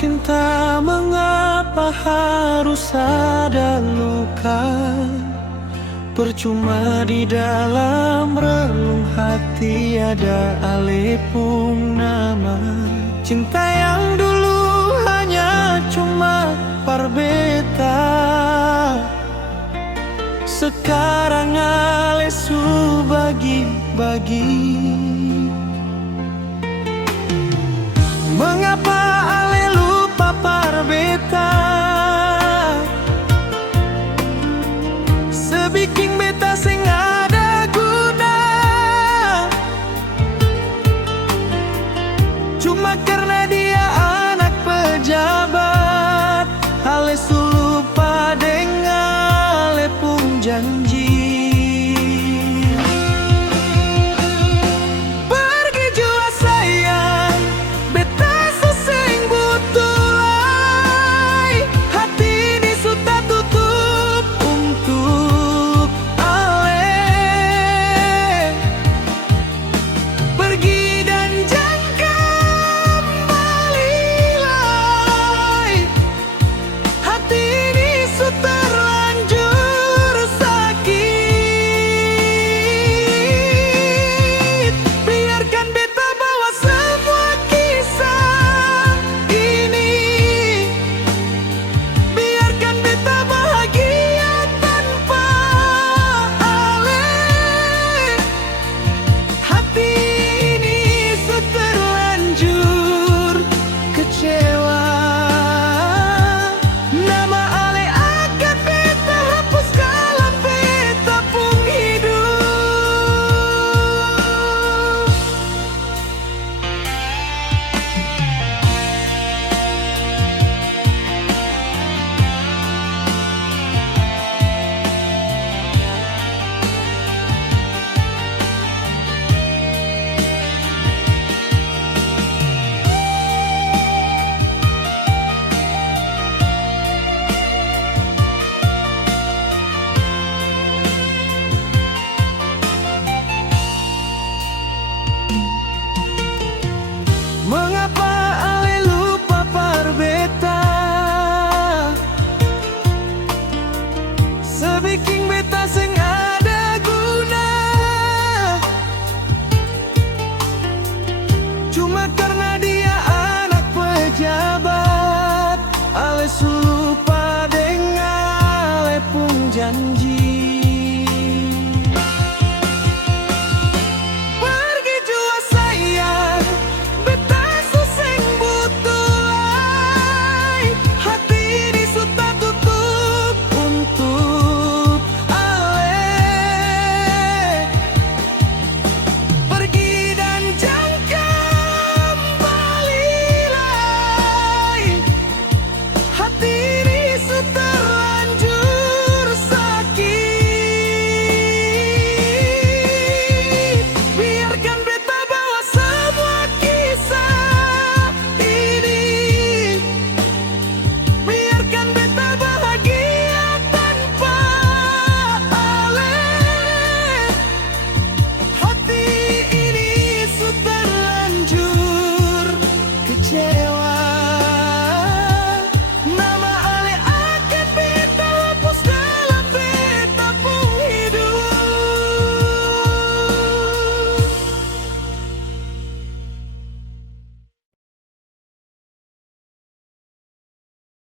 cinta mengapa harus ada luka? Percuma di dalam relung hati ada alih purnama. Cinta yang dulu hanya cuma parbeta, sekarang alih su bagi-bagi. Mengapa ale lupa parbeta? Sebiking beta sing ada guna, cuma karena dia anak pejabat. Ale su lupa dengan ale pun janji. Mengapa ale lupa parbeta? Sebiking beta sing ada guna, cuma karena